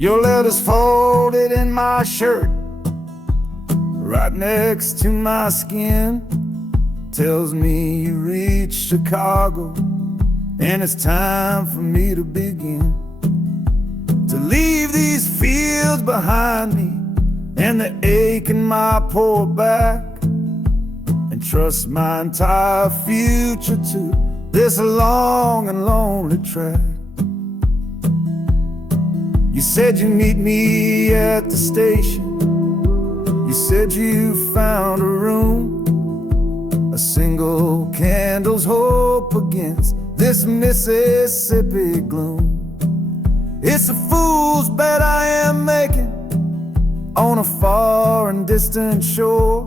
Your letters folded in my shirt, right next to my skin, tells me you reached Chicago, and it's time for me to begin. To leave these fields behind me, and the ache in my poor back, and trust my entire future to this long and lonely track. You said you'd meet me at the station. You said you found a room, a single candle's hope against this Mississippi gloom. It's a fool's bet I am making on a far and distant shore,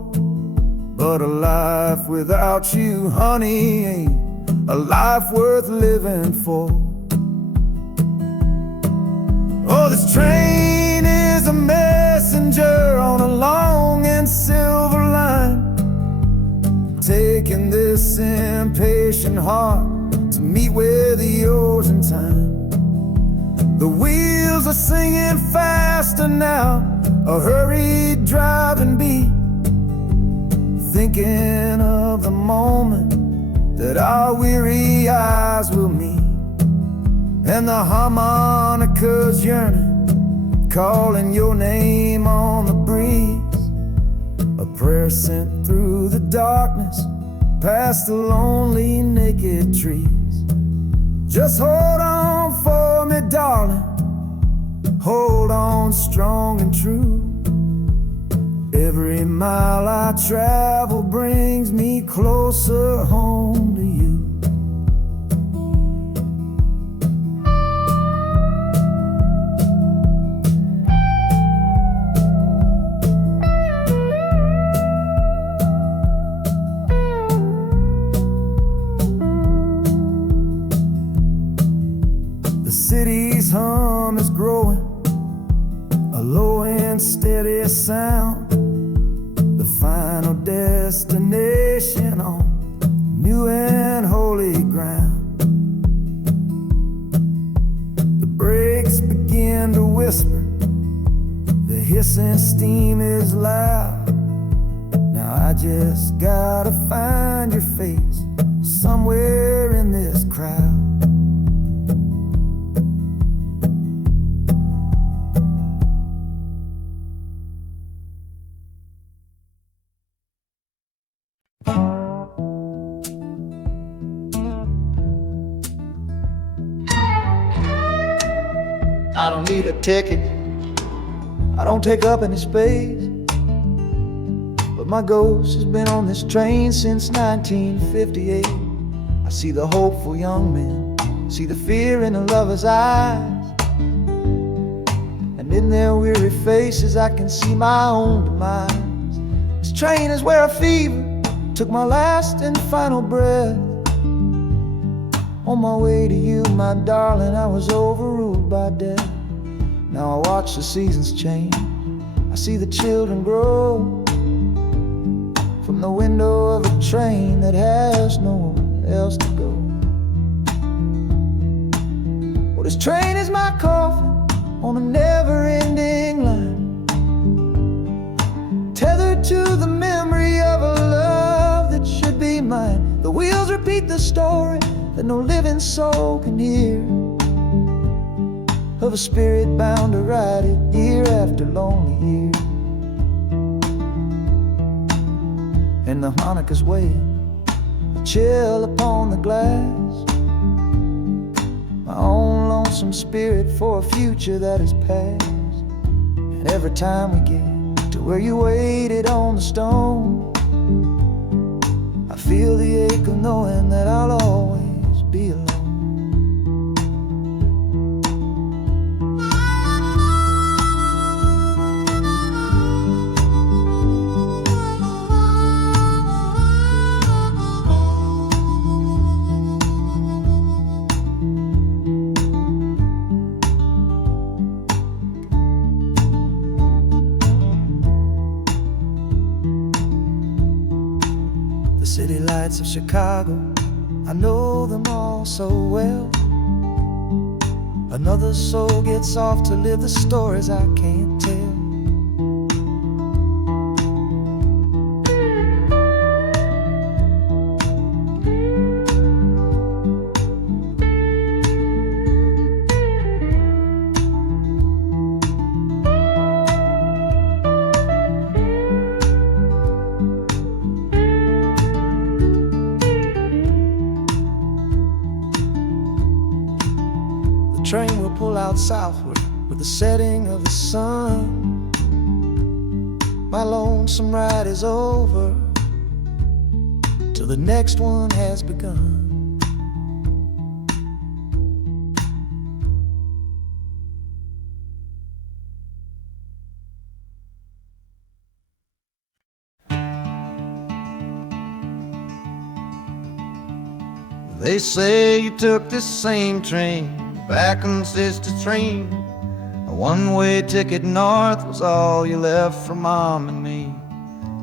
but a life without you, honey, ain't a life worth living for. Oh, this train is a messenger on a long and silver line, taking this impatient heart to meet with yours in time. The wheels are singing faster now, a hurried driving beat, thinking of the moment that our weary eyes will meet. And the harmonica's yearning, calling your name on the breeze, a prayer sent through the darkness, past the lonely naked trees. Just hold on for me, darling, hold on strong and true. Every mile I travel brings me closer home to you. The city's hum is growing, a low and steady sound, the final destination on new and holy ground. The brakes begin to whisper, the hissing steam is loud. Now I just gotta find your face somewhere in this crowd. I don't need a ticket, I don't take up any space, but my ghost has been on this train since 1958. I see the hopeful young men, see the fear in the lovers' eyes, and in their weary faces I can see my own demise. This train is where a fever took my last and final breath. On my way to you, my darling, I was overruled by death. Now I watch the seasons change, I see the children grow, from the window of a train that has nowhere else to go. Well, this train is my coffin on a never-ending line, tethered to the memory of a love that should be mine. The wheels repeat the story that no living soul can hear, of a spirit bound to ride it year after lonely year. And the harmonica's wail, a chill upon the glass, my own lonesome spirit for a future that is past. And every time we get to where you waited on the stone, I feel the ache of knowing that I'll always be alone. The city lights of Chicago, I know them all so well. Another soul gets off to live the stories I can't tell. The train will pull out southward with the setting of the sun. My lonesome ride is over till the next one has begun. They say you took this same train back on Sister Train. A one-way ticket north was all you left for Mom and me.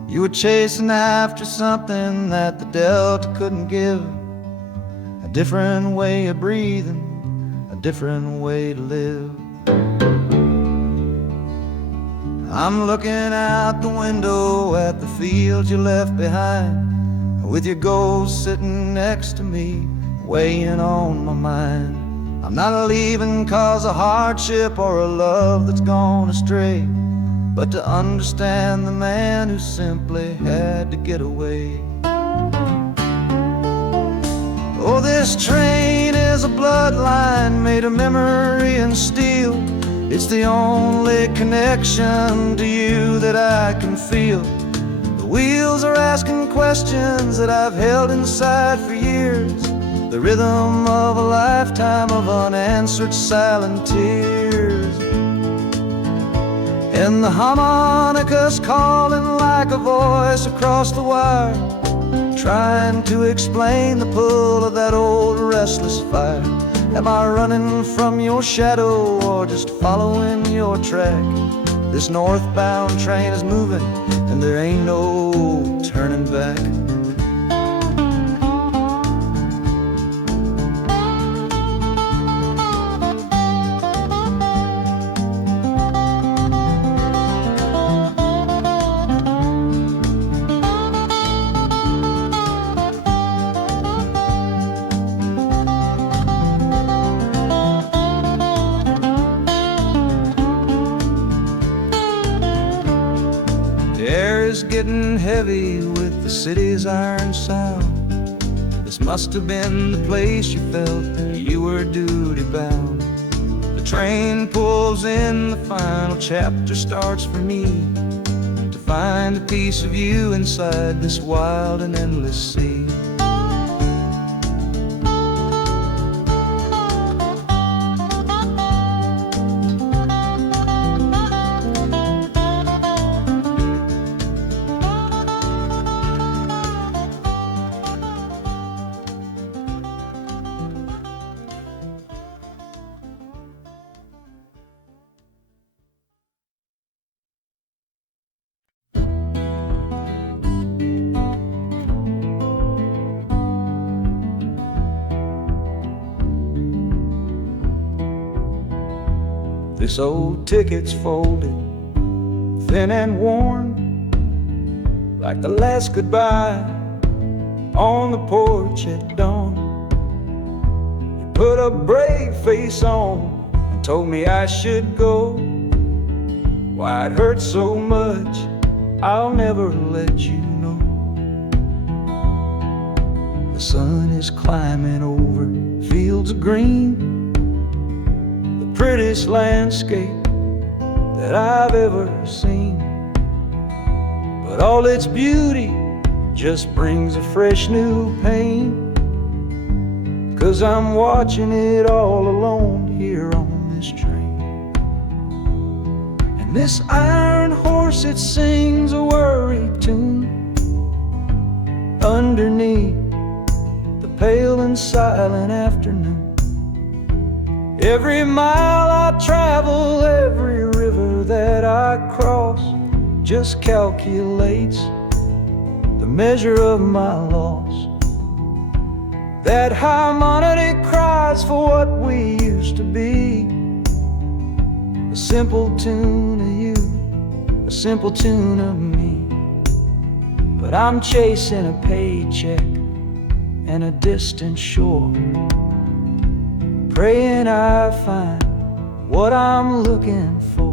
You were chasing after something that the Delta couldn't give. A different way of breathing, a different way to live. I'm looking out the window at the fields you left behind, with your ghost sitting next to me, weighing on my mind. I'm not leaving cause of hardship or a love that's gone astray, but to understand the man who simply had to get away. Oh, this train is a bloodline made of memory and steel. It's the only connection to you that I can feel. The wheels are asking questions that I've held inside for years, the rhythm of a lifetime of unanswered silent tears. And the harmonicas calling like a voice across the wire, trying to explain the pull of that old restless fire. Am I running from your shadow or just following your track? This northbound train is moving and there ain't no turning back. Is getting heavy with the city's iron sound. This must have been the place you felt you were duty bound. The train pulls in, the final chapter starts for me, to find a piece of you inside this wild and endless sea. This old ticket's folded, thin and worn, like the last goodbye on the porch at dawn. You put a brave face on and told me I should go. Why it hurts so much, I'll never let you know. The sun is climbing over fields of green, prettiest landscape that I've ever seen. But all its beauty just brings a fresh new pain, 'cause I'm watching it all alone here on this train. And this iron horse, it sings a worry tune underneath the pale and silent afternoon. Every mile I travel, every river that I cross, just calculates the measure of my loss. That harmonic cries for what we used to be. A simple tune of you, a simple tune of me. But I'm chasing a paycheck and a distant shore, praying I find what I'm looking for.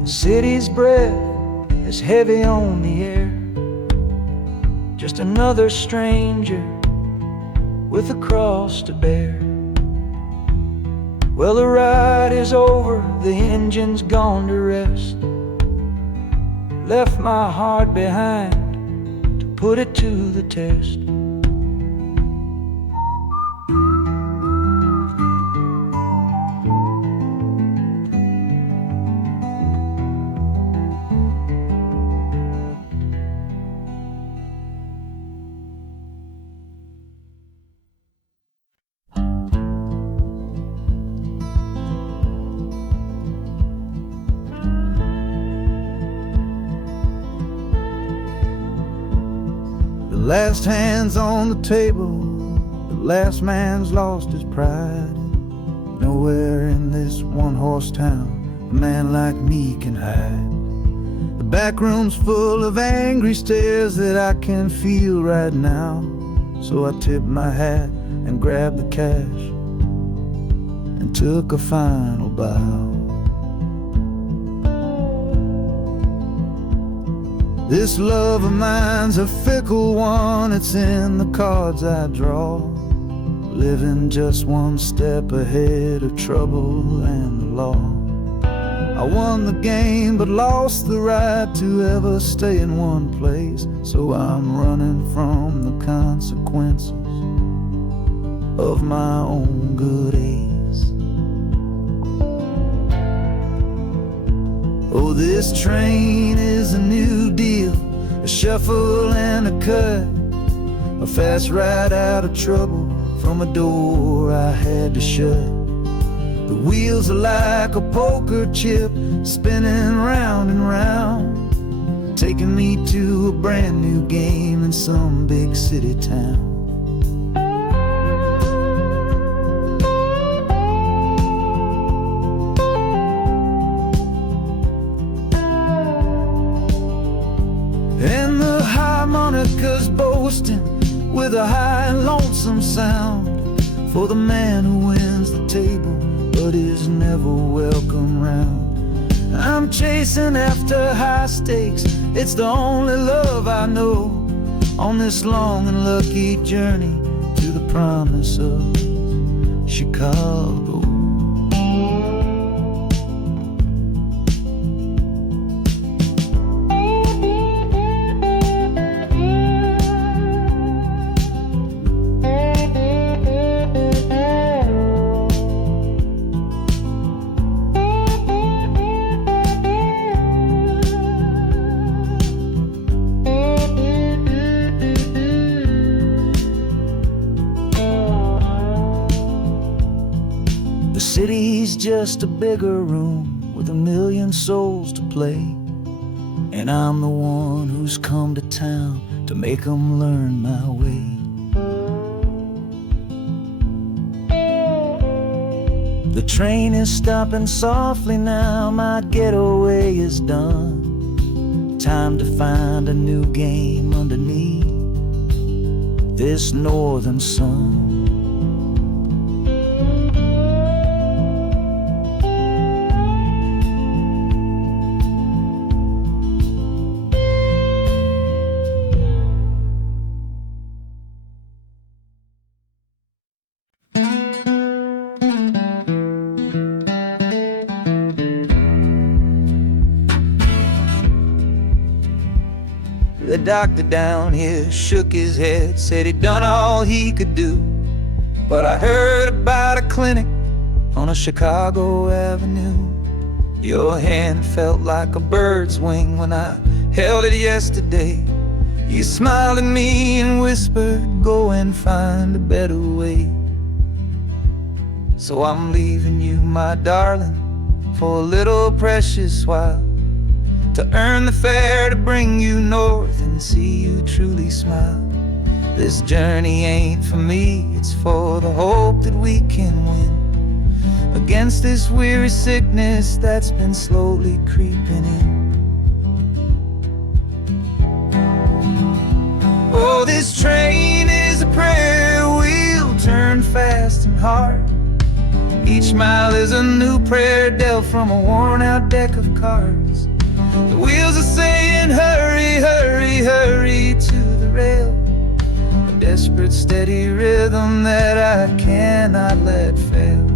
The city's breath is heavy on the air, just another stranger with a cross to bear. Well, the ride is over, the engine's gone to rest. Left my heart behind to put it to the test. The last hand's on the table, the last man's lost his pride. Nowhere in this one-horse town a man like me can hide. The back room's full of angry stares that I can feel right now. So I tipped my hat and grabbed the cash and took a final bow. This love of mine's a fickle one, it's in the cards I draw. Living just one step ahead of trouble and the law. I won the game but lost the right to ever stay in one place. So I'm running from the consequences of my own good ace. Oh, this train is a new deal, a shuffle and a cut, a fast ride out of trouble from a door I had to shut. The wheels are like a poker chip, spinning round and round, taking me to a brand new game in some big city town. And the harmonica's boasting with a high and lonesome sound for the man who wins the table but is never welcome round. I'm chasing after high stakes, it's the only love I know on this long and lucky journey to the promise of Chicago. The city's just a bigger room with a million souls to play, and I'm the one who's come to town to make 'em learn my way. The train is stopping softly now, my getaway is done. Time to find a new game underneath this northern sun. The doctor down here shook his head, said he'd done all he could do. But I heard about a clinic on a Chicago avenue. Your hand felt like a bird's wing when I held it yesterday. You smiled at me and whispered, go and find a better way. So I'm leaving you, my darling, for a little precious while, to earn the fare to bring you north and see you truly smile. This journey ain't for me, it's for the hope that we can win against this weary sickness that's been slowly creeping in. Oh, this train is a prayer wheel turned fast and hard. Each mile is a new prayer dealt from a worn-out deck of cards. The wheels are saying hurry, hurry, hurry to the rail, a desperate steady rhythm that I cannot let fail.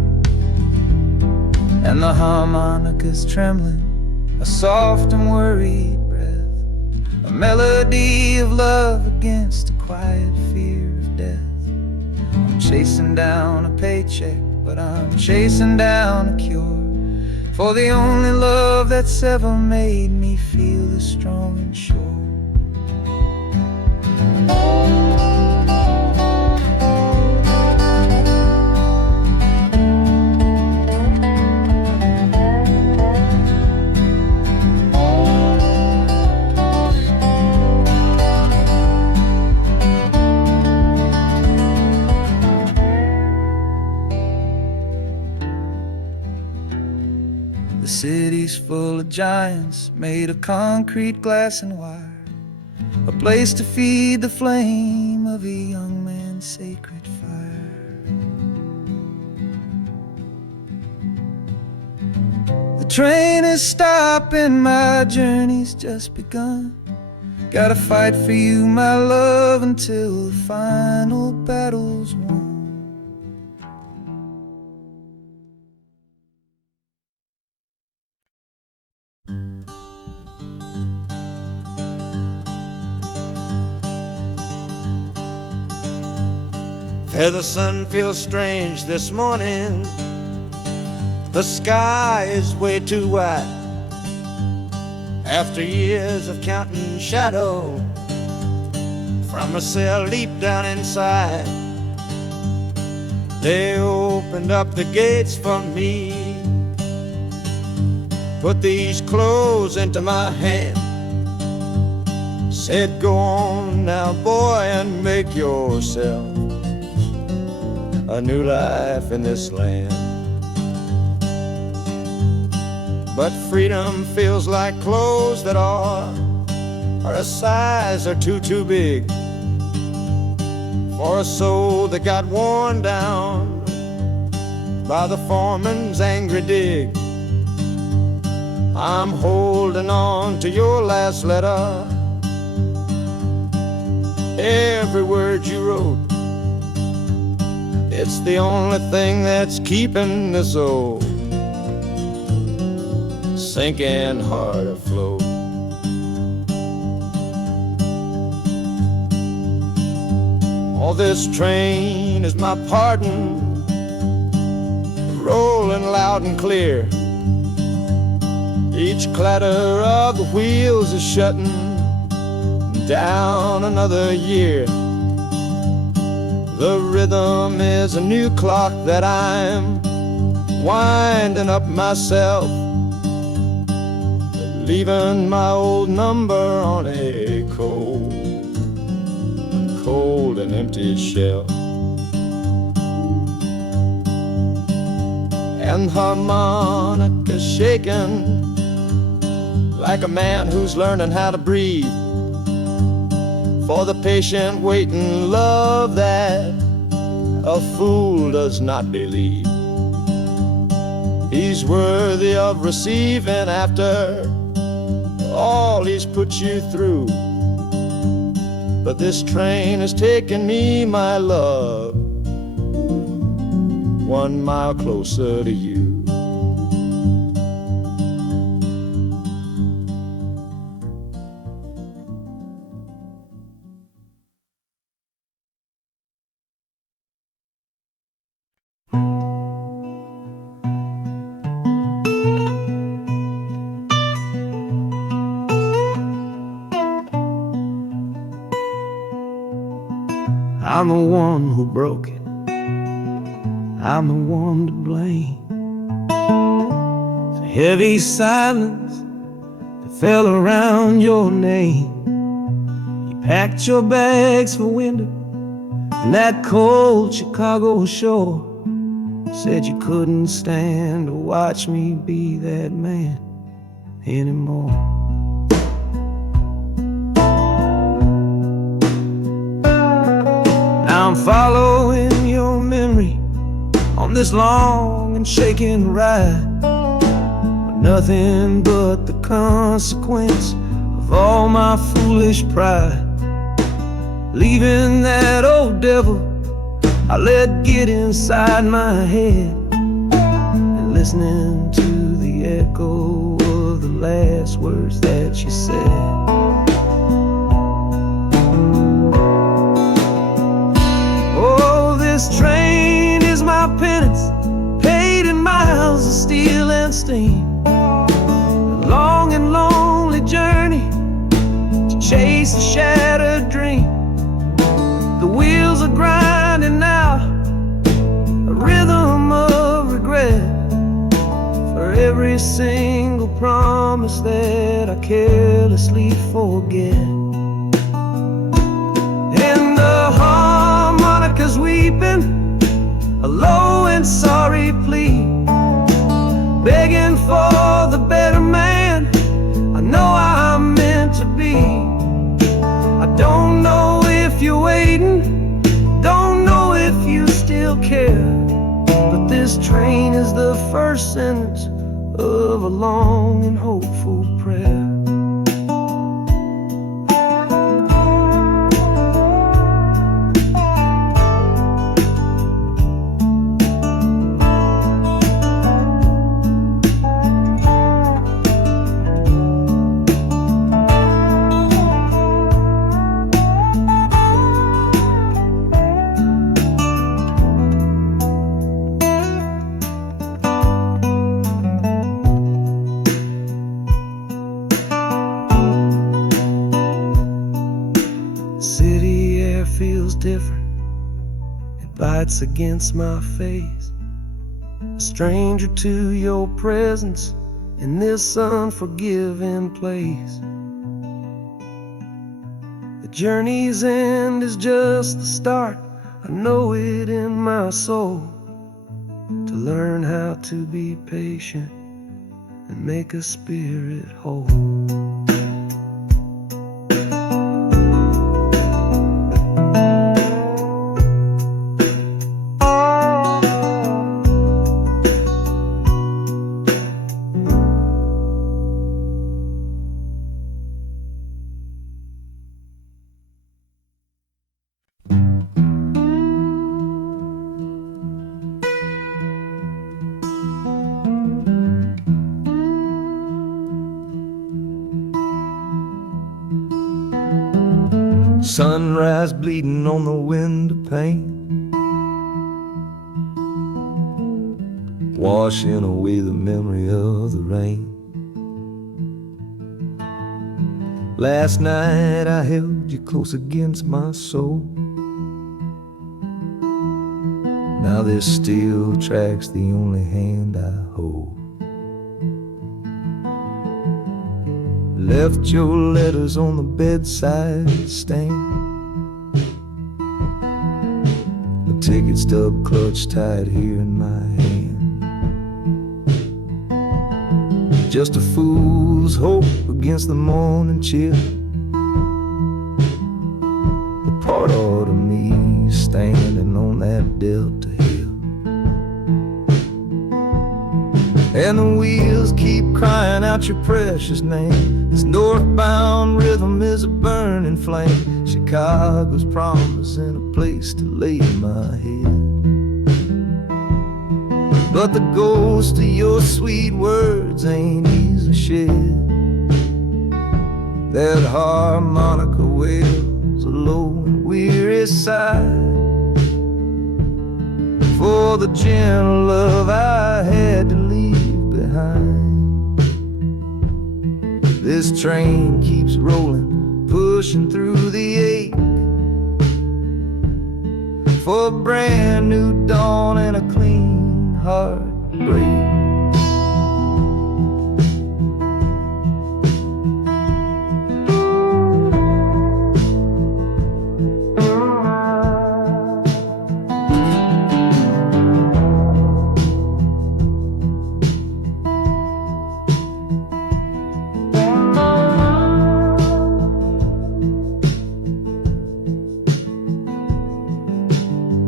And the harmonica's trembling, a soft and worried breath, a melody of love against a quiet fear of death. I'm chasing down a paycheck, but I'm chasing down a cure for the only love that's ever made me feel this strong and sure. The city's full of giants made of concrete, glass, and wire, a place to feed the flame of a young man's sacred fire. The train is stopping, my journey's just begun. Gotta fight for you, my love, until the final battle's won. Hey, the sun feels strange this morning. The sky is way too wide. After years of counting shadow from a cell deep down inside, they opened up the gates for me, put these clothes into my hand, said, go on now, boy, and make yourself a new life in this land. But freedom feels like clothes that are a size or two big for a soul that got worn down by the foreman's angry dig. I'm holding on to your last letter, every word you wrote. It's the only thing that's keeping this old sinking heart afloat. Oh, this train is my pardon, rolling loud and clear. Each clatter of the wheels is shutting down another year. The rhythm is a new clock that I'm winding up myself, leaving my old number on a cold and empty shelf. And harmonica shaking like a man who's learning how to breathe, for the patient waiting love that a fool does not believe. He's worthy of receiving after all he's put you through. But this train is taking me, my love, 1 mile closer to you. I'm the one who broke it, I'm the one to blame. The heavy silence that fell around your name. You packed your bags for winter in that cold Chicago shore. Said you couldn't stand to watch me be that man anymore. Now I'm following your memory on this long and shaking ride, with nothing but the consequence of all my foolish pride. Leaving that old devil I let get inside my head, and listening to the echo of the last words that you said. Oh, this train is my penance, paid in miles of steel and steam. A long and lonely journey to chase a shattered dream. The wheels are grinding out a rhythm of regret for every single promise that I carelessly forget. And the harmonica's weeping a low and sorry plea, begging for the better man I know I'm meant to be. I don't know if you're waiting, don't know if you still care, but this train is the first sentence of a long and hopeful prayer. City air feels different, it bites against my face. A stranger to your presence in this unforgiving place. The journey's end is just the start, I know it in my soul. To learn how to be patient and make a spirit whole. Sunrise bleeding on the window pane, washing away the memory of the rain. Last night I held you close against my soul. Now this steel track's the only hand I hold. Left your letters on the bedside stand, the ticket stub clutched tight here in my hand. Just a fool's hope against the morning chill, the part of me standing on that Delta hill. And the wheels keep crying out your precious name. This northbound rhythm is a burning flame, Chicago's promising a place to lay my head. But the ghost of your sweet words ain't easy shed. That harmonica wails a low and weary sigh for the gentle love I had to leave behind. This train keeps rolling, pushing through the ache, for a brand new dawn and a clean heart breaks.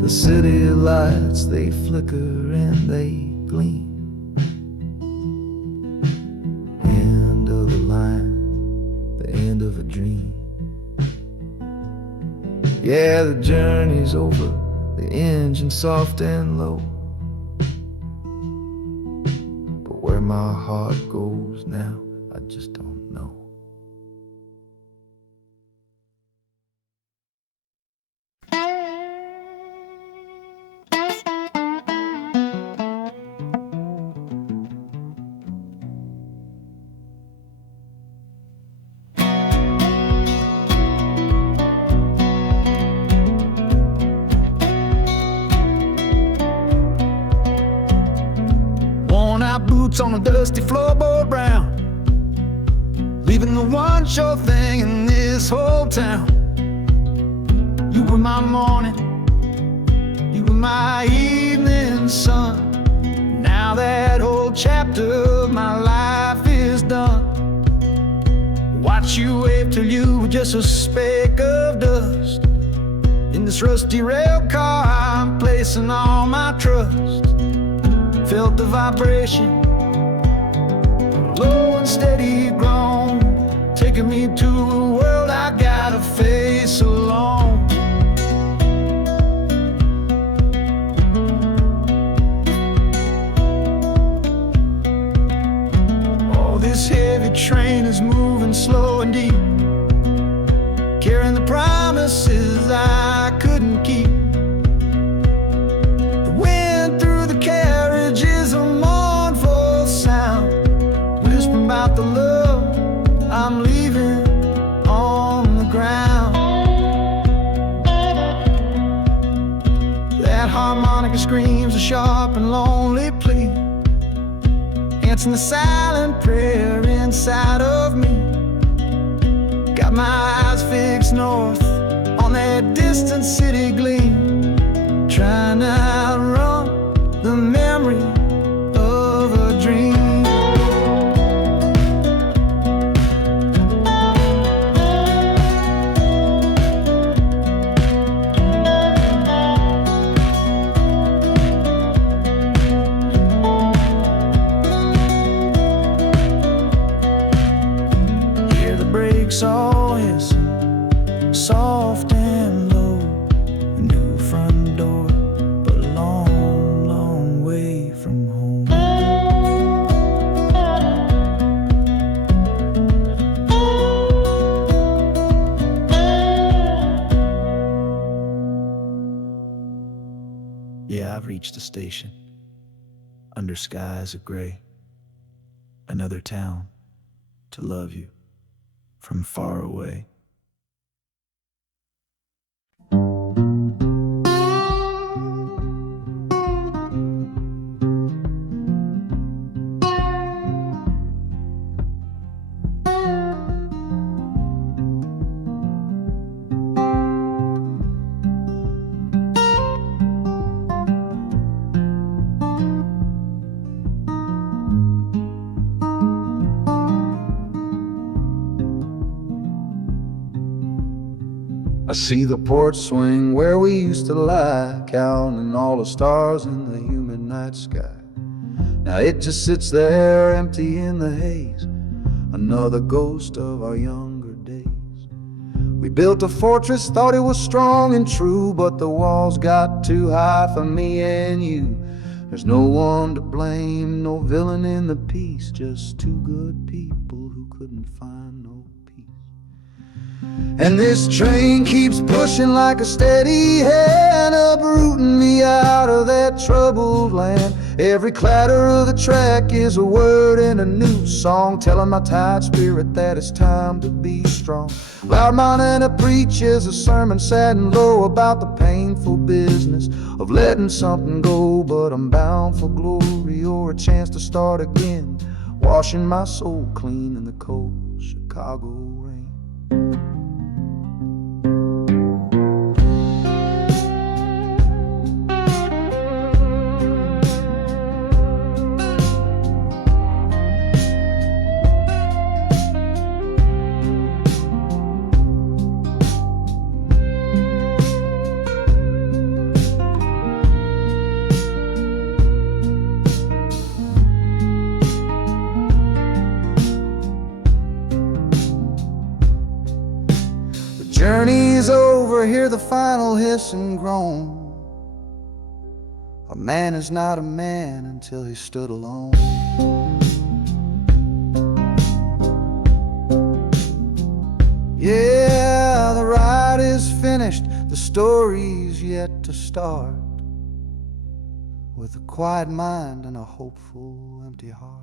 The city lights, they flicker and they gleam. End of the line, the end of a dream. Yeah, the journey's over, the engine soft and low. But where my heart goes now, I just don't know. Worn out boots on a dusty floorboard brown, leaving the one sure thing in this whole town. You were my morning, you were my evening sun. Now that whole chapter of my life is done. Watch you wave till you were just a speck of dust. In this rusty rail car I'm placing all my trust. Felt the vibration, low and steady grown, taking me to a world I gotta face alone. Oh, this heavy train is moving slow and deep, carrying the promises I couldn't keep. The wind through the carriage is a mournful sound, whispering about the love I'm leaving on the ground. That harmonica screams a sharp and lonely plea, answering the silent prayer inside of me. Got my eyes fixed north on that distant city gleam, trying to outrun the memory of a dream. Hear the brakes all hiss, soft and low. A new front door, but a long, long way from home. Yeah, I've reached the station, under skies of gray. Another town to love you from far away. I see the porch swing where we used to lie, counting all the stars in the humid night sky. Now it just sits there empty in the haze, another ghost of our younger days. We built a fortress, thought it was strong and true, but the walls got too high for me and you. There's no one to blame, no villain in the piece, just two good people who couldn't find no peace. And this train keeps pushing like a steady hand, uprooting me out of that troubled land. Every clatter of the track is a word in a new song, telling my tired spirit that it's time to be strong. Loud Montana preaches a sermon sad and low about the painful business of letting something go. But I'm bound for glory or a chance to start again, washing my soul clean in the cold Chicago rain. Journey's over, hear the final hiss and groan. A man is not a man until he stood alone. Yeah, the ride is finished, the story's yet to start, with a quiet mind and a hopeful empty heart.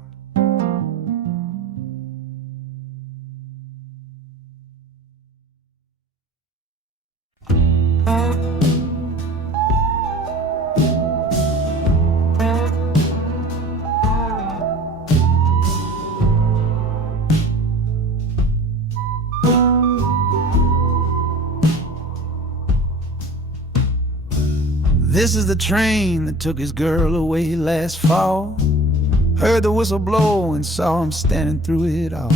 This is the train that took his girl away last fall. Heard the whistle blow and saw him standing through it all.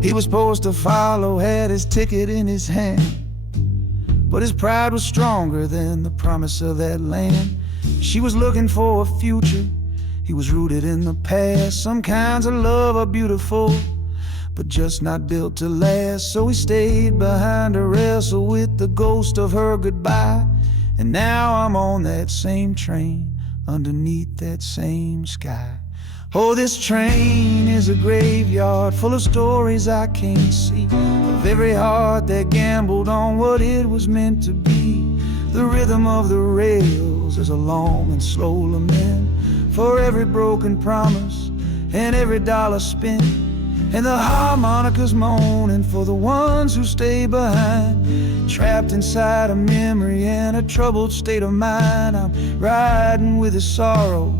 He was supposed to follow, had his ticket in his hand, but his pride was stronger than the promise of that land. She was looking for a future, he was rooted in the past. Some kinds of love are beautiful, but just not built to last. So he stayed behind to wrestle with the ghost of her goodbye. And now I'm on that same train, underneath that same sky. Oh, this train is a graveyard full of stories I can't see, of every heart that gambled on what it was meant to be. The rhythm of the rails is a long and slow lament for every broken promise and every dollar spent, and the harmonicas moaning for the ones who stay behind, trapped inside a memory and a troubled state of mind. I'm riding with a sorrow,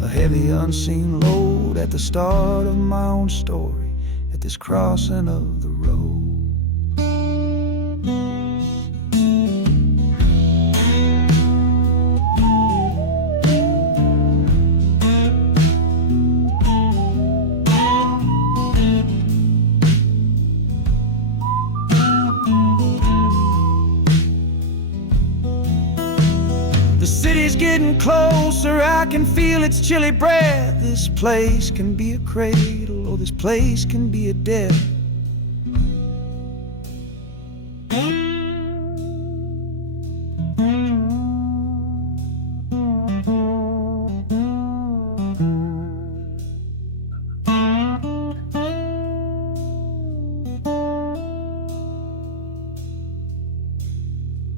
a heavy unseen load, at the start of my own story, at this crossing of the road. The city's getting closer, I can feel its chilly breath. This place can be a cradle, or this place can be a death.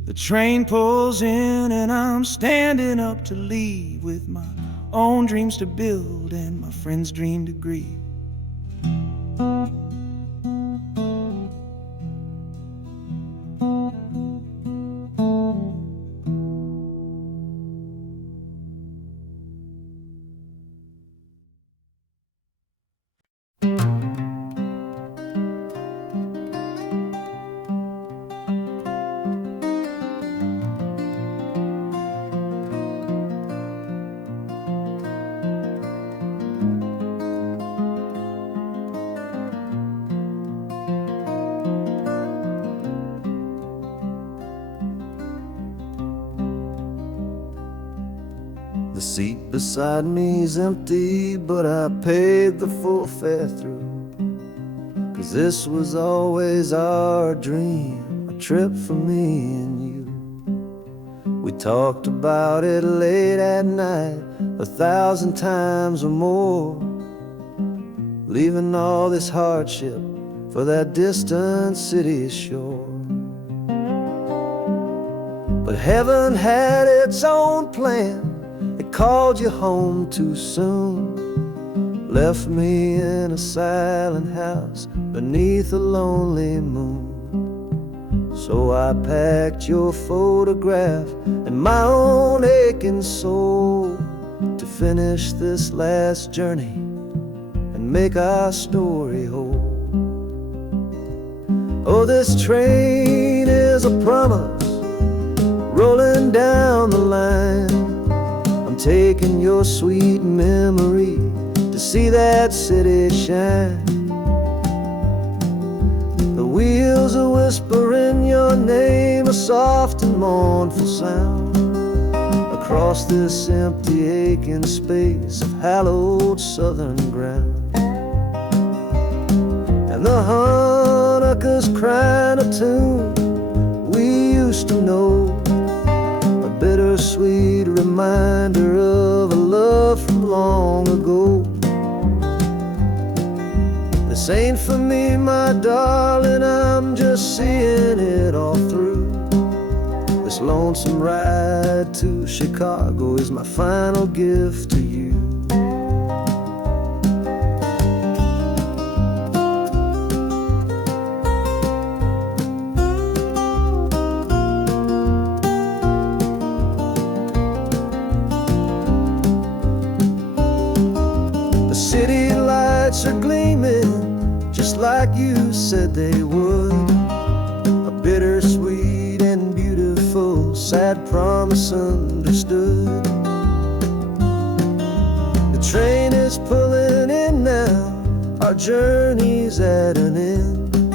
The train pulls in and I'm standing up to leave, with my own dreams to build and my friend's dream to grieve. The seat beside me's empty, but I paid the full fare through, 'cause this was always our dream, a trip for me and you. We talked about it late at night, 1,000 times or more, leaving all this hardship for that distant city shore. But heaven had its own plan. It called you home too soon, left me in a silent house beneath a lonely moon. So I packed your photograph and my own aching soul to finish this last journey and make our story whole. Oh, this train is a promise rolling down the line. I'm taking your sweet memory to see that city shine. The wheels are whispering your name, a soft and mournful sound, across this empty aching space of hallowed southern ground. And the Hanukkah's crying a tune we used to know, a bittersweet reminder of a love from long ago. This ain't for me, my darling, I'm just seeing it all through. This lonesome ride to Chicago is my final gift to you. The city lights are gleaming just like you said they would, a bittersweet and beautiful sad promise understood. The train is pulling in now, our journey's at an end.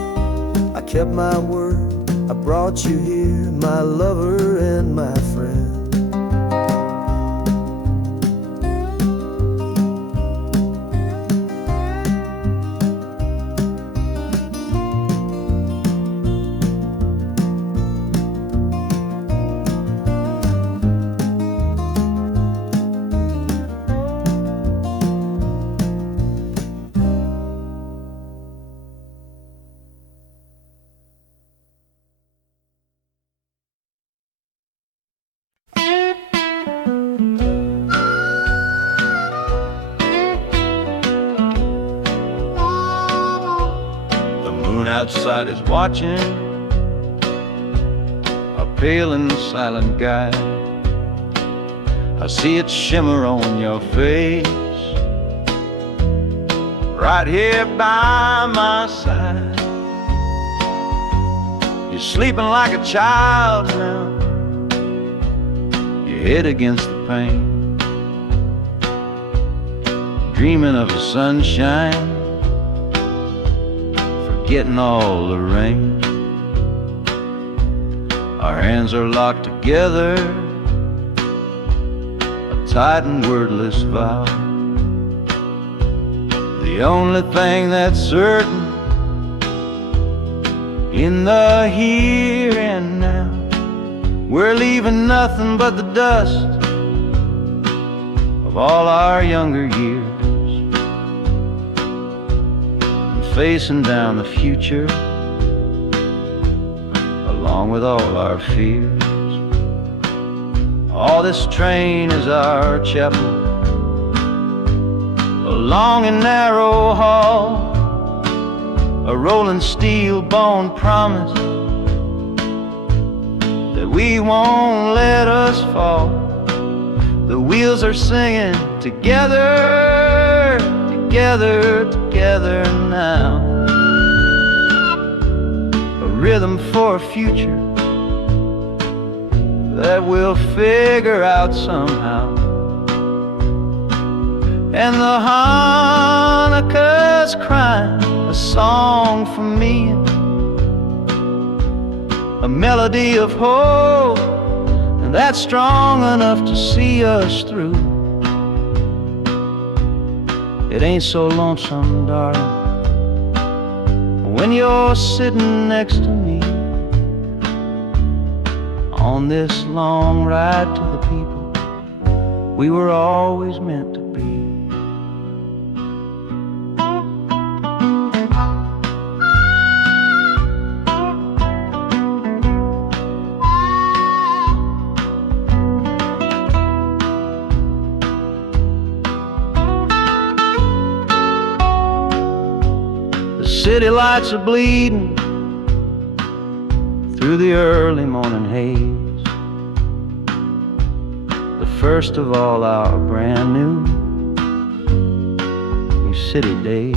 I kept my word, I brought you here, my lover and my friend. Outside is watching, a pale and silent guy. I see it shimmer on your face, right here by my side. You're sleeping like a child now, your head against the pane, dreaming of the sunshine, getting all the rain. Our hands are locked together, a tight and wordless vow. The only thing that's certain in the here and now, we're leaving nothing but the dust of all our younger years, facing down the future along with all our fears. Oh, this train is our chapel, a long and narrow hall, a rolling steel bone promise that we won't let us fall. The wheels are singing together, together, together now, a rhythm for a future that we'll figure out somehow. And the Hanukkah's crying a song for me, a melody of hope, and that's strong enough to see us through. It ain't so lonesome, darling, when you're sitting next to me on this long ride to the people we were always meant to be. city lights are bleeding through the early morning haze, the first of all our brand new city days.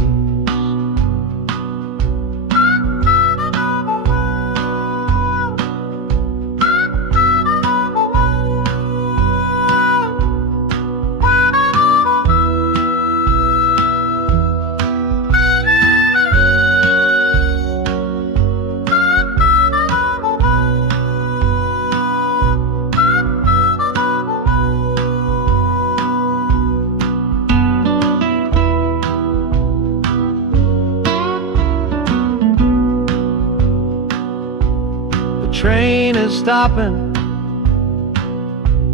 Train is stopping,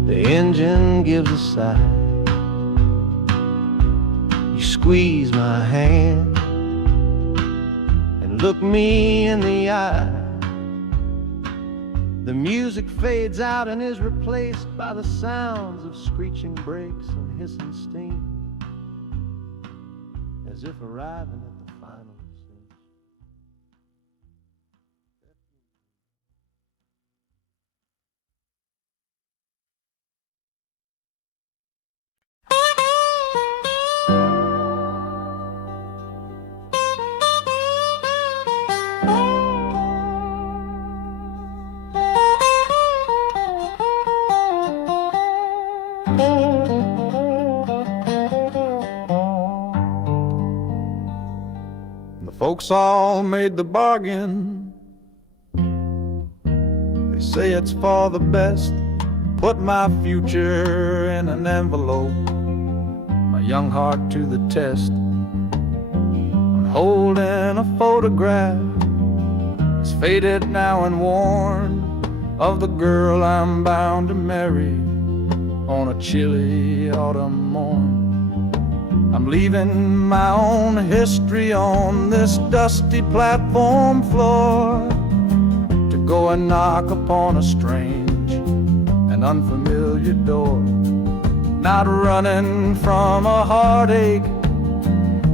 the engine gives a sigh. You squeeze my hand and look me in the eye. The music fades out and is replaced by the sounds of screeching brakes and hissing steam, as if arriving at the final scene. The folks all made the bargain. They say it's for the best. Put my future in an envelope, my young heart to the test. I'm holding a photograph, it's faded now and worn, of the girl I'm bound to marry on a chilly autumn morn. I'm leaving my own history on this dusty platform floor to go and knock upon a strange and unfamiliar door. Not running from a heartache,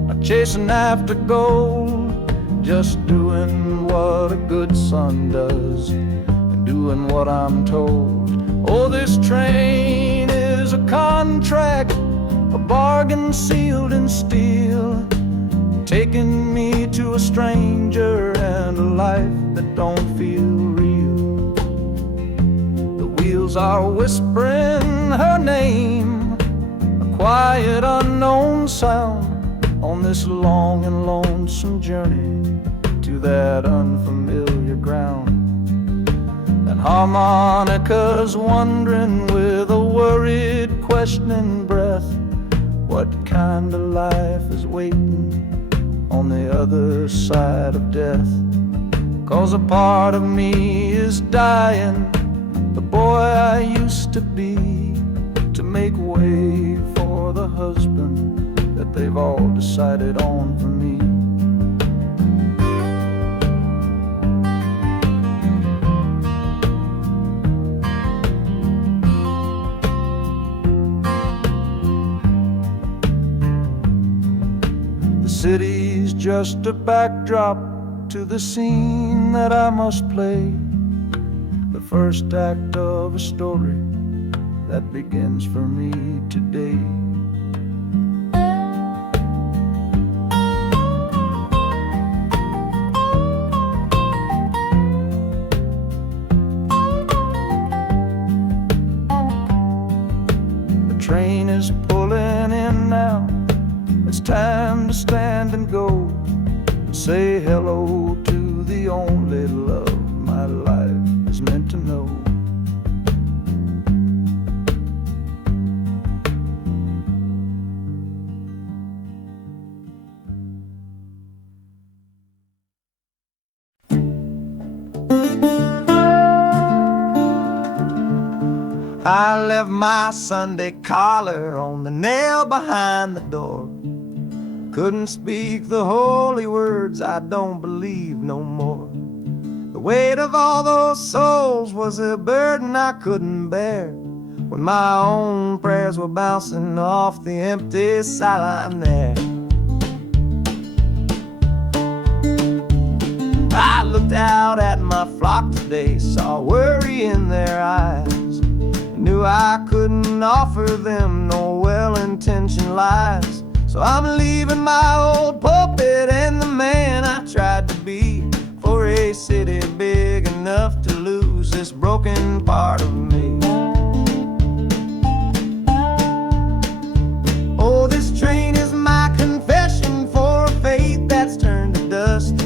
not chasing after gold, just doing what a good son does and doing what I'm told. Oh, this train is a contract, a bargain sealed in steel, taking me to a stranger and a life that don't feel real. The wheels are whispering her name, a quiet unknown sound, on this long and lonesome journey to that unfamiliar ground. And harmonicas wondering with a worried, questioning breath, what kind of life is waiting on the other side of death? 'Cause a part of me is dying, the boy I used to be, to make way for the husband that they've all decided on for me. The city's just a backdrop to the scene that I must play, the first act of a story that begins for me today. The train is pulling in now, it's time to stand and go, and say hello to the only love my life is meant to know. I left my Sunday collar on the nail behind the door. Couldn't speak the holy words, I don't believe no more. The weight of all those souls was a burden I couldn't bear, when my own prayers were bouncing off the empty sideline there. I looked out at my flock today, saw worry in their eyes, knew I couldn't offer them no well-intentioned lies. So I'm leaving my old pulpit and the man I tried to be for a city big enough to lose this broken part of me. Oh, this train is my confession for a faith that's turned to dust,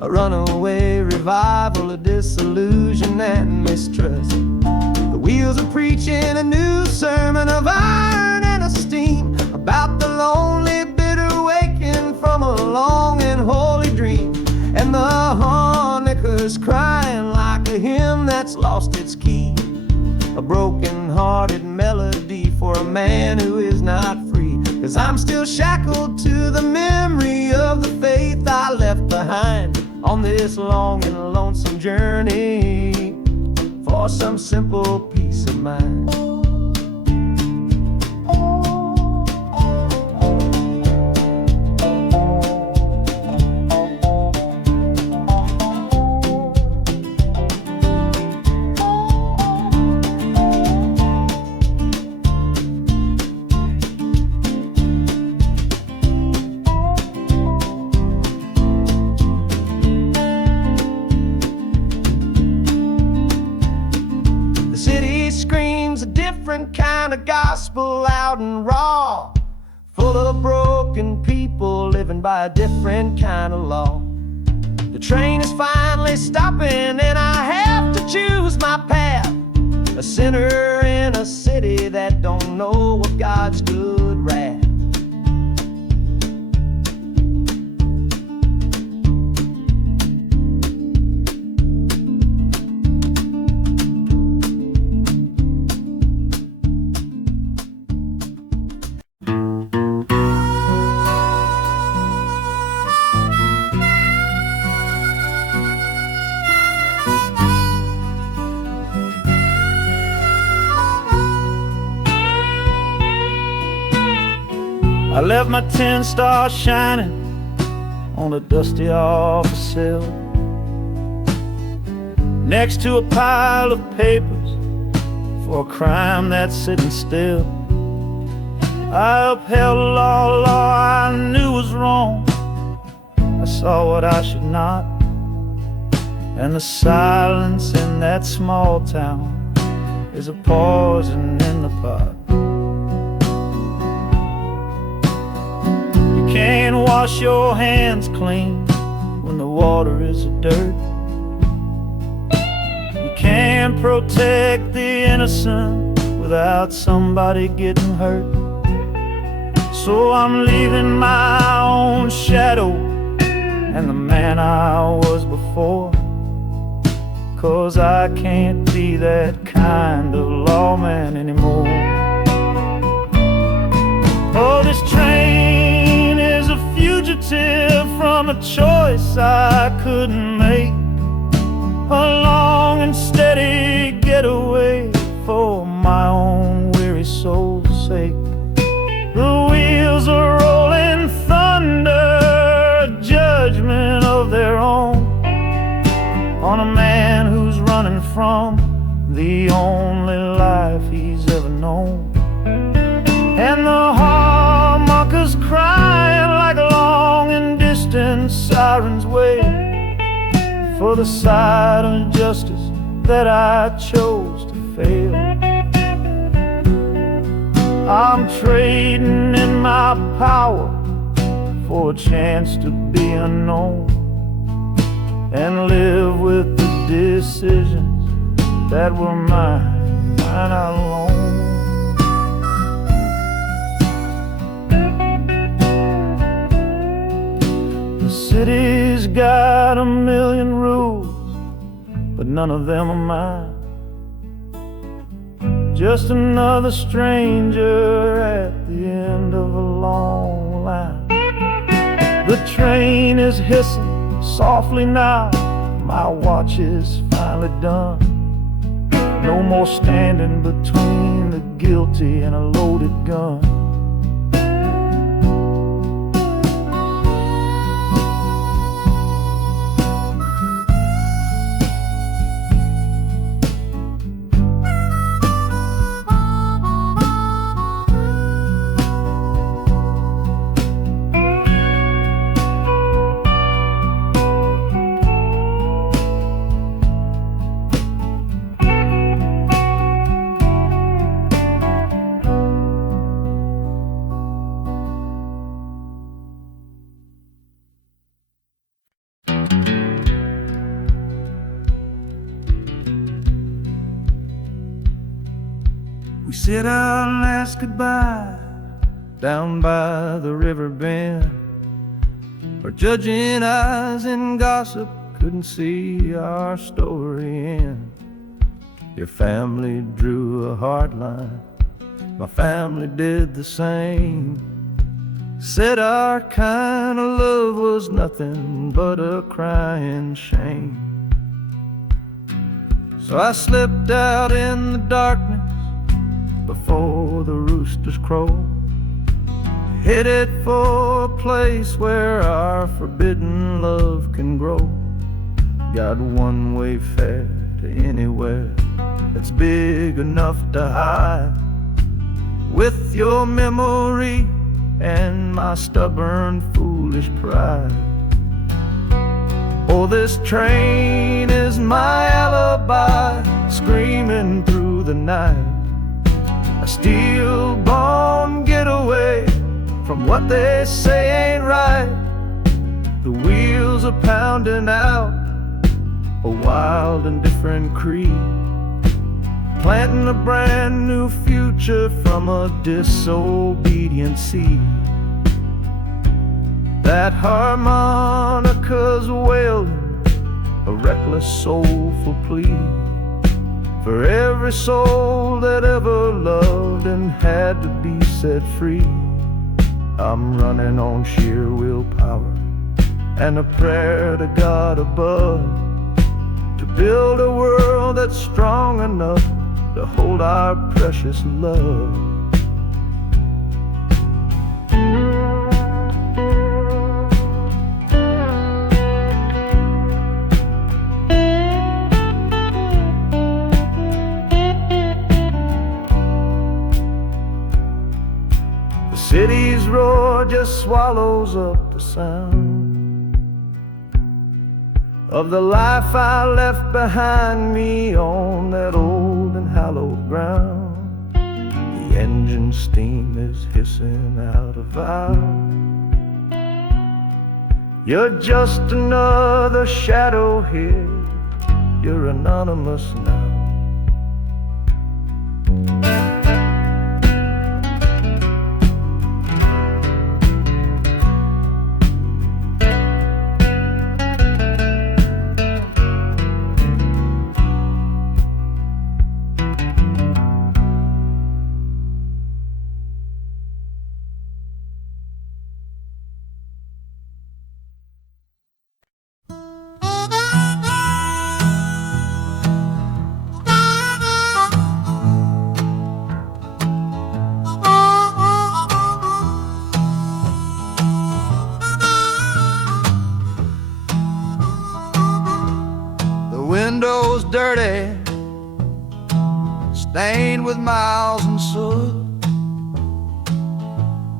a runaway revival of disillusion and mistrust. The wheels are preaching a new sermon of iron and of steam about the lonely, bitter waking from a long and holy dream. And the harmonicas crying like a hymn that's lost its key, a broken-hearted melody for a man who is not free. 'Cause I'm still shackled to the memory of the faith I left behind on this long and lonesome journey for some simple peace of mind. Kind of gospel, loud and raw, full of broken people living by a different kind of law. The train is finally stopping and I have to choose my path, a sinner in a city that don't know of God's good wrath. I left my 10 stars shining on a dusty office sill, next to a pile of papers for a crime that's sitting still. I upheld a law I knew was wrong. I saw what I should not, and the silence in that small town is a poison in the pot. Can't wash your hands clean when the water is of dirt. You can't protect the innocent without somebody getting hurt. So I'm leaving my own shadow and the man I was before, 'cause I can't be that kind of lawman anymore. Oh, this train is a fugitive from a choice I couldn't make, a long and steady getaway for my own weary soul's sake. The wheels are rolling thunder, a judgment of their own, on a man who's running from the only life he's ever known. And the harmonicas crying like long and distant sirens wait for the side of justice that I chose to fail. I'm trading in my power for a chance to be unknown and live with the decisions that were mine alone. The city's got a million rules, but none of them are mine. Just another stranger at the end of a long line. The train is hissing softly now, my watch is finally done. No more standing between the guilty and a loaded gun. We said our last goodbye down by the river bend, where judging eyes and gossip couldn't see our story end. Your family drew a hard line, my family did the same. Said our kind of love was nothing but a crying shame. So I slipped out in the darkness before the roosters crowed, headed for a place where our forbidden love can grow. Got one-way fare to anywhere that's big enough to hide, with your memory and my stubborn, foolish pride. Oh, this train is my alibi, screaming through the night, a steel-born getaway from what they say ain't right. The wheels are pounding out a wild and different creed, planting a brand new future from a disobedient seed. That harmonica's wailing a reckless, soulful plea for every soul that ever loved and had to be set free. I'm running on sheer willpower and a prayer to God above, to build a world that's strong enough to hold our precious love. The city's roar just swallows up the sound of the life I left behind me on that old and hallowed ground. The engine steam is hissing out of valve. You're just another shadow here, you're anonymous now. Windows dirty, stained with miles and soot.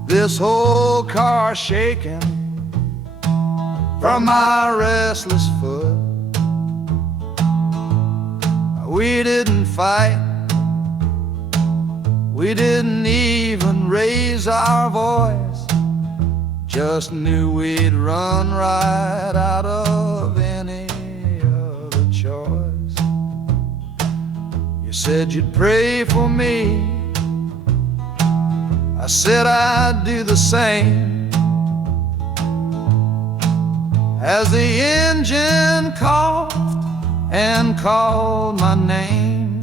This whole car shaking from my restless foot. We didn't fight, we didn't even raise our voice, just knew we'd run right out of any choice. You said you'd pray for me, I said I'd do the same. As the engine coughed and called my name,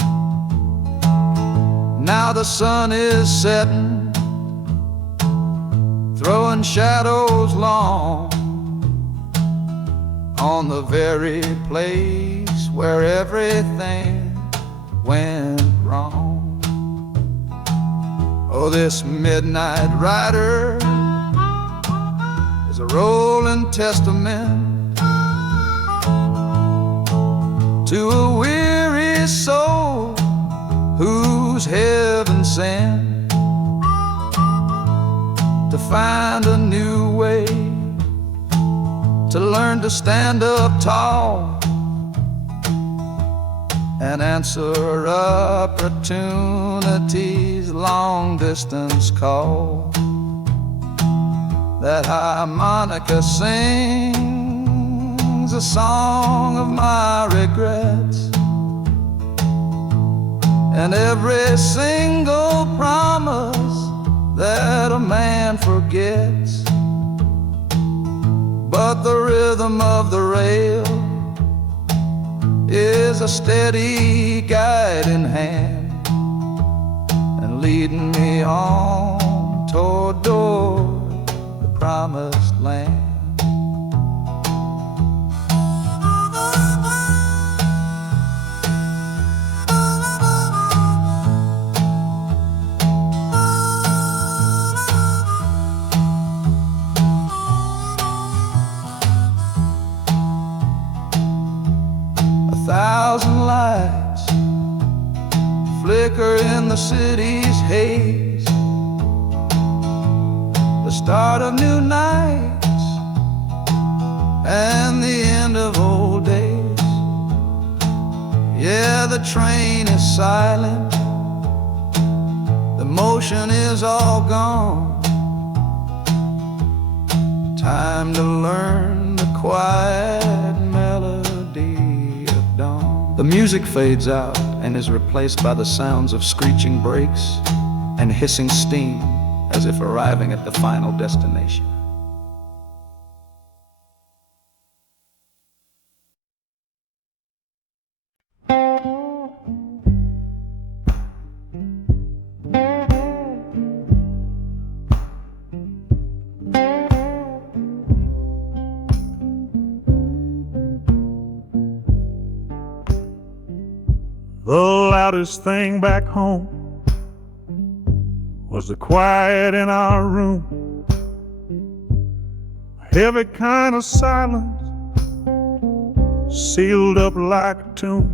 now the sun is setting, throwing shadows long on the very place where everything went wrong. Oh, this midnight rider is a rolling testament to a weary soul whose heaven sent to find a new way, to learn to stand up tall and answer opportunity's long-distance call. That harmonica sings a song of my regrets, and every single promise that a man forgets. But the rhythm of the rail is a steady guiding hand and leading me on toward the promised land. A thousand lights flicker in the city's haze, the start of new nights and the end of old days. Yeah, the train is silent, the motion is all gone. Time to learn the quiet melody of dawn. The music fades out and is replaced by the sounds of screeching brakes and hissing steam, as if arriving at the final destination. The loudest thing back home was the quiet in our room. A heavy kind of silence, sealed up like a tomb.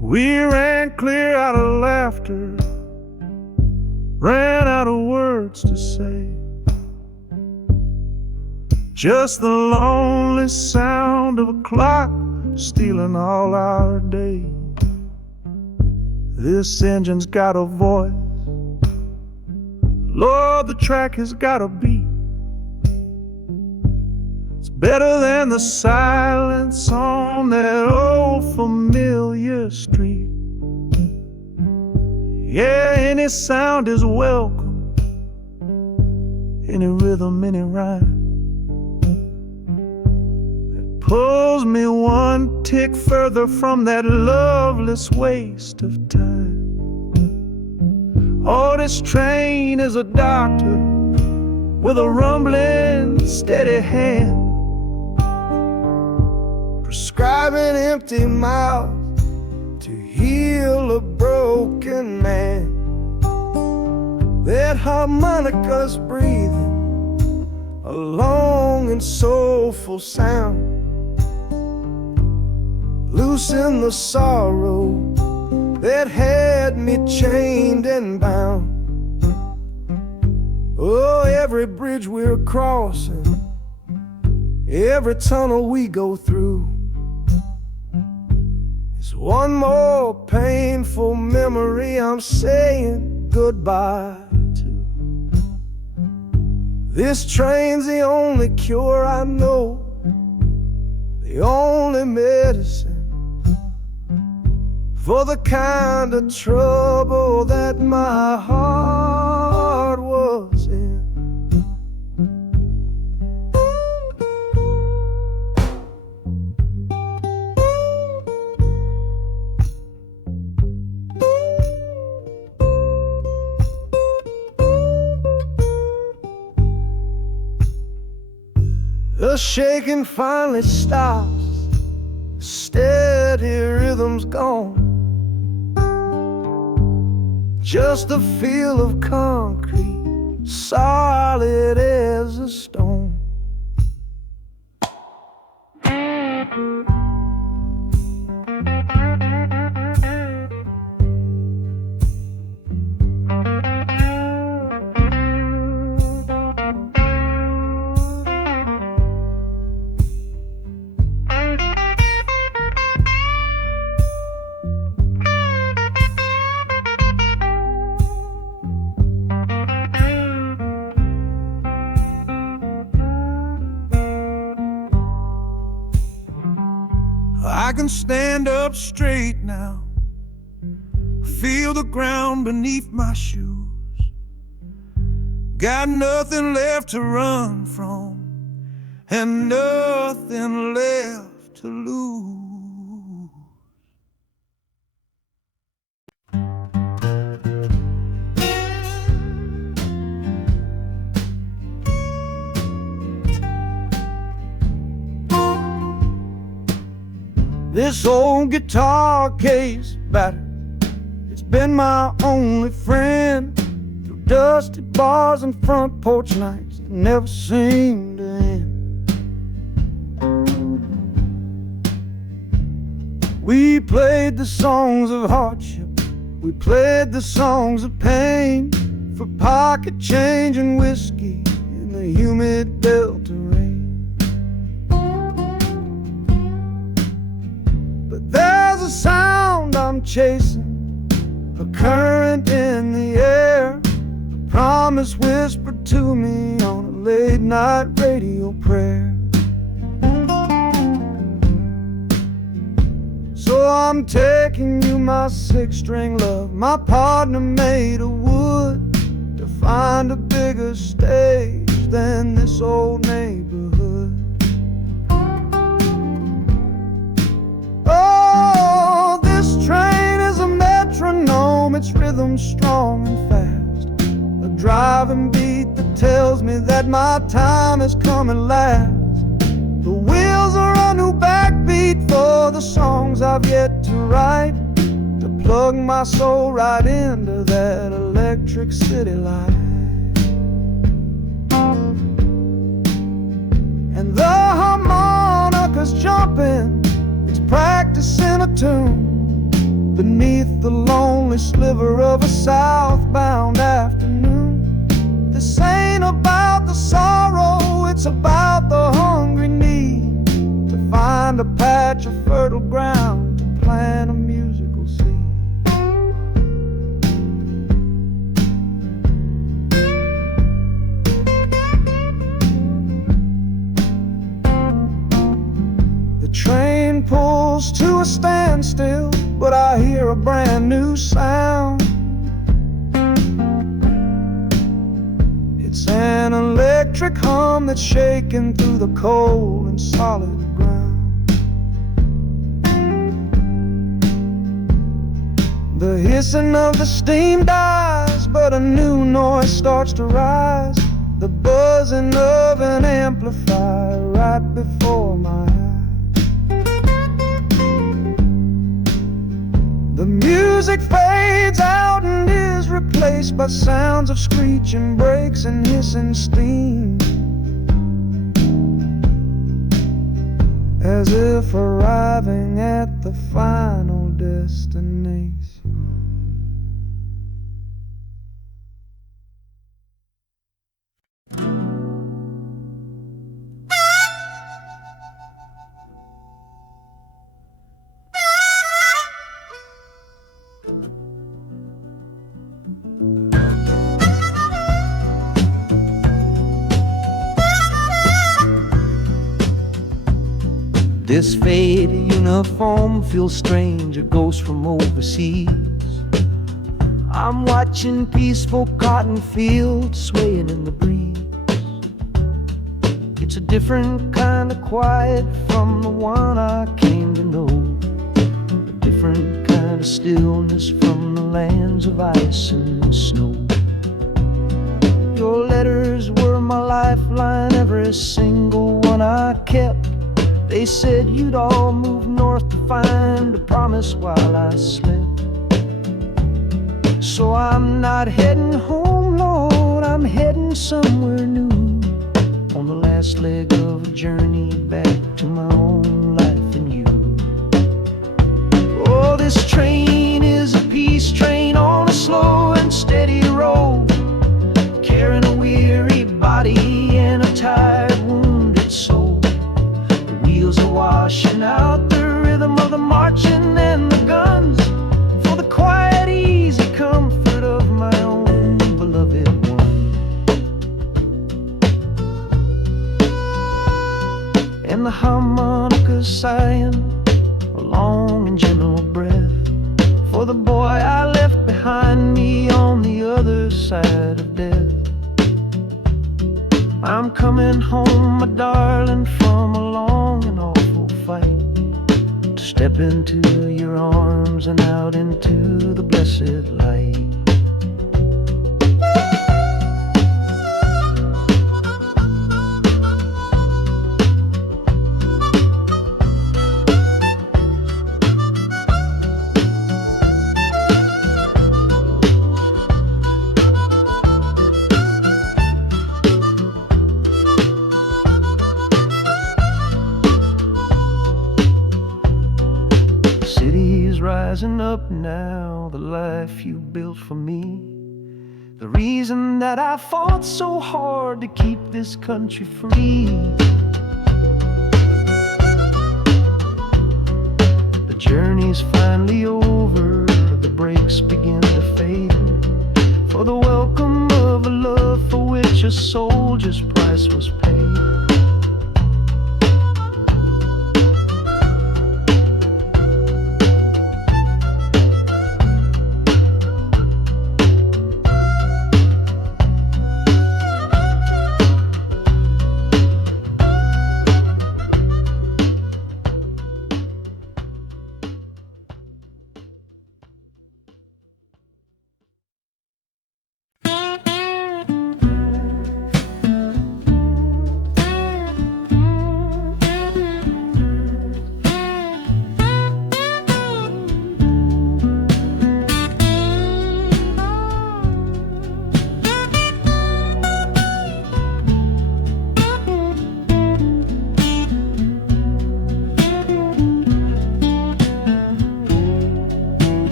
We ran clear out of laughter, ran out of words to say. Just the lonely sound of a clock stealing all our day. This engine's got a voice, Lord, the track has got a beat. It's better than the silence on that old familiar street. Yeah, any sound is welcome, any rhythm, any rhyme. Pulls me one tick further from that loveless waste of time. Oh, this train is a doctor with a rumbling, steady hand, prescribing empty mouths to heal a broken man. That harmonica's breathing a long and soulful sound, loosen the sorrow that had me chained and bound. Oh, every bridge we're crossing, every tunnel we go through is one more painful memory I'm saying goodbye to. This train's the only cure I know, the only medicine for the kind of trouble that my heart was in. The shaking finally stops, steady rhythm's gone. Just a feel of concrete, solid as a stone. I can stand up straight now, Feel the ground beneath my shoes. Got nothing left to run from and nothing left to lose. This old guitar case battered, it's been my only friend through dusty bars and front porch nights that never seem to end. We played the songs of hardship, we played the songs of pain, for pocket change and whiskey in the humid Delta rain. There's a sound I'm chasing, a current in the air, a promise whispered to me on a late night radio prayer. So I'm taking you, my six-string love, my partner made of wood, to find a bigger stage than this old neighborhood. Oh, this train is a metronome, its rhythm strong and fast, a driving beat that tells me that my time has come at last. The wheels are a new backbeat for the songs I've yet to write, to plug my soul right into that electric city light. And the harmonica's jumping, practicing a tune beneath the lonely sliver of a southbound afternoon. This ain't about the sorrow, it's about the hungry need to find a patch of fertile ground to plant a musical seed. The train pulls to a standstill, but I hear a brand new sound. It's an electric hum that's shaking through the cold and solid ground. The hissing of the steam dies, but a new noise starts to rise, the buzzing of an amplifier right before my eyes. The music fades out and is replaced by sounds of screeching brakes and hissing steam, as if arriving at the final destination. This faded uniform feels strange, a ghost from overseas. I'm watching peaceful cotton fields swaying in the breeze. It's a different kind of quiet from the one I came to know, a different kind of stillness from the lands of ice and snow. Your letters were my lifeline, every single one I kept. They said you'd all move north to find a promise while I slept. So I'm not heading home, Lord, I'm heading somewhere new, on the last leg of a journey back to my own life and you. Oh, this train is a peace train on a slow and steady road, carrying a weary body and a tired, wounded soul. The wheels are washing out the rhythm of the marching and the guns, for the quiet, easy comfort of my own beloved one. for the boy I left behind me on the other side of death. I'm coming home, my darling, from a long and awful fight, to step into your arms and out into the blessed light. Rising up now, the life you built for me, the reason that I fought so hard to keep this country free. The journey's finally over, the brakes begin to fade, for the welcome of a love for which a soldier's price was paid.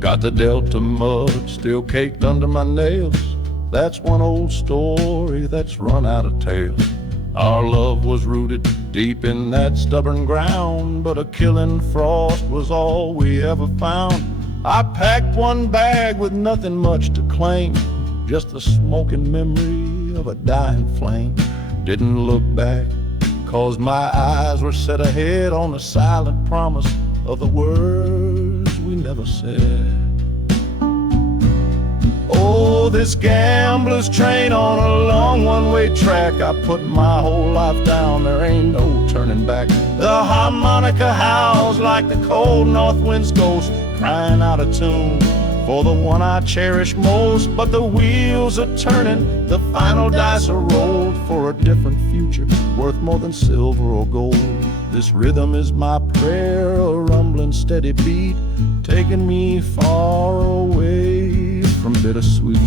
Got the Delta mud still caked under my nails. That's one old story that's run out of tales. Our love was rooted deep in that stubborn ground, but a killing frost was all we ever found. I packed one bag with nothing much to claim, just the smoking memory of a dying flame. Didn't look back, 'cause my eyes were set ahead on the silent promise of the words we never said. Oh, this gambler's train on a long one-way track. I put my whole life down, there ain't no turning back. The harmonica howls like the cold north wind's ghost, crying out a tune for the one I cherish most. But the wheels are turning, the final dice are rolled for a different future, worth more than silver or gold. This rhythm is my prayer, a rumbling steady beat, taking me far away from bittersweet.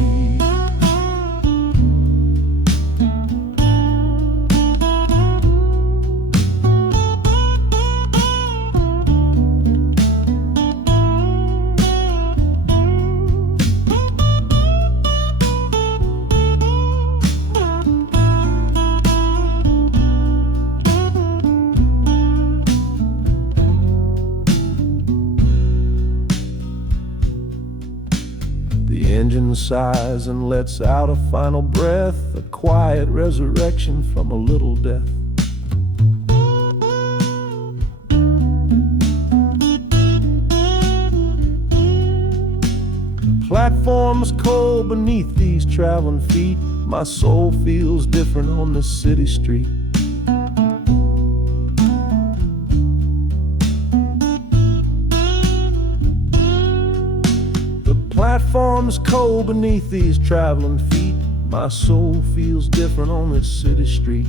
The engine sighs and lets out a final breath, a quiet resurrection from a little death. Platforms cold beneath these traveling feet, my soul feels different on this city street. Platforms cold beneath these traveling feet, my soul feels different on this city street.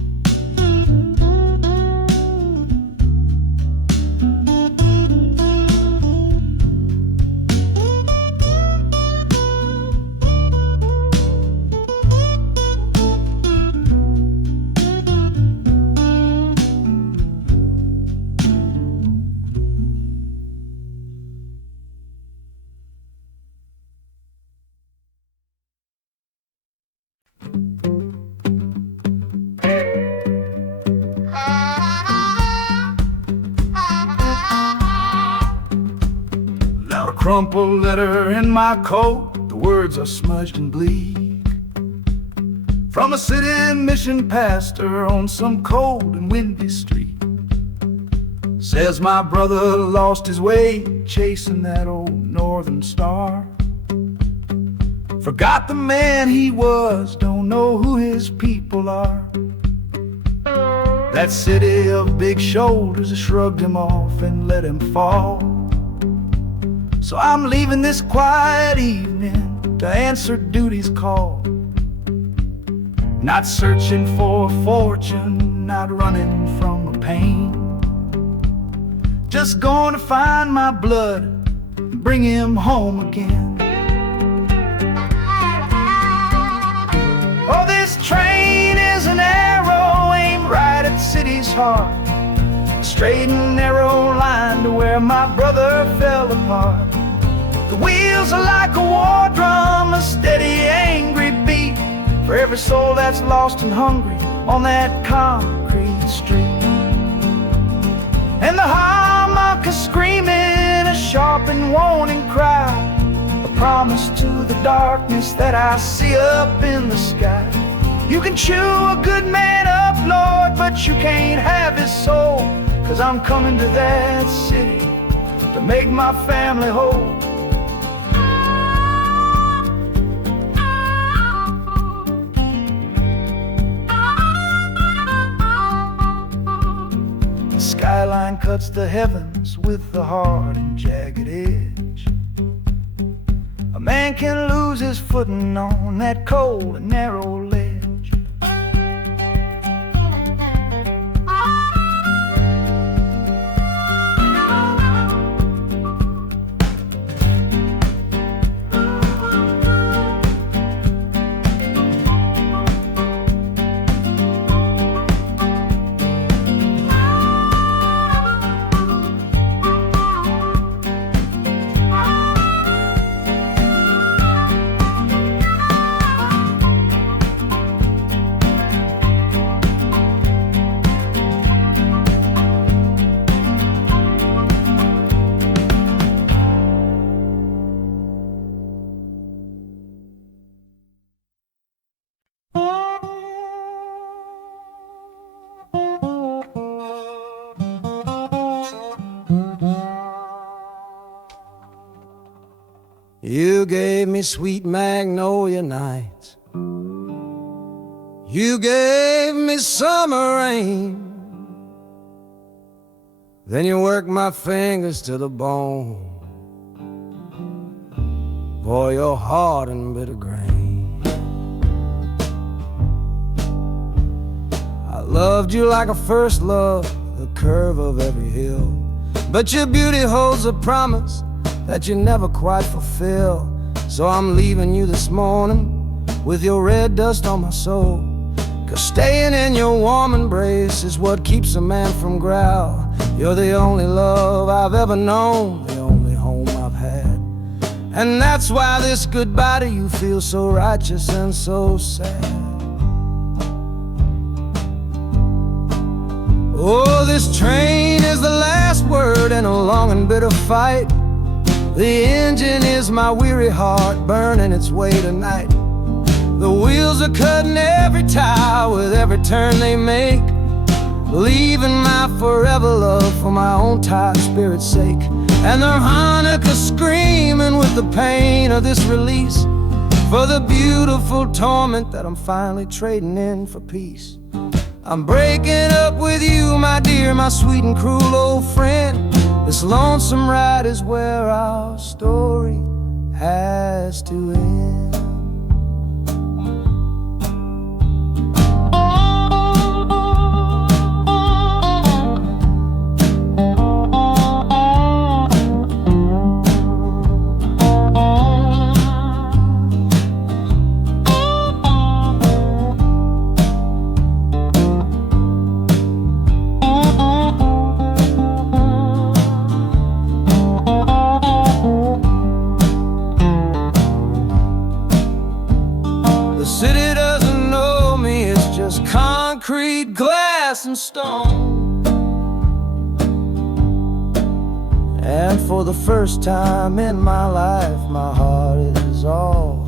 Now a crumpled letter in my coat, the words are smudged and bleak, from a city mission pastor on some cold and windy street. Says my brother lost his way chasing that old northern star. Forgot the man he was, don't know who his people are. That city of big shoulders shrugged him off and let him fall. So I'm leaving this quiet evening to answer duty's call. Not searching for a fortune, not running from a pain. Just going to find my blood and bring him home again. Oh, this train is an arrow aimed right at the city's heart. A straight and narrow line to where my brother fell apart. The wheels are like a war drum, a steady, angry beat for every soul that's lost and hungry on that concrete street. And the harmonica screaming a sharp and warning cry, a promise to the darkness that I see up in the sky. You can chew a good man up, Lord, but you can't have his soul. 'Cause I'm coming to that city to make my family whole. The skyline cuts the heavens with a hard and jagged edge. A man can lose his footing on that cold and narrow ledge. You gave me sweet magnolia nights. You gave me summer rain. Then you worked my fingers to the bone. Boy, you're hard and bitter grain. I loved you like a first love, the curve of every hill. But your beauty holds a promise that you never quite fulfill. So I'm leaving you this morning with your red dust on my soul. 'Cause staying in your warm embrace is what keeps a man from growl. You're the only love I've ever known, the only home I've had. And that's why this goodbye to you feels so righteous and so sad. Oh, this train is the last word in a long and bitter fight. The engine is my weary heart burning its way tonight. The wheels are cutting every tire with every turn they make, leaving my forever love for my own tired spirit's sake. And the harmonica screaming with the pain of this release, for the beautiful torment that I'm finally trading in for peace. I'm breaking up with you, my dear, my sweet and cruel old friend. This lonesome ride is where our story has to end. Concrete, glass, and stone. And for the first time in my life, my heart is all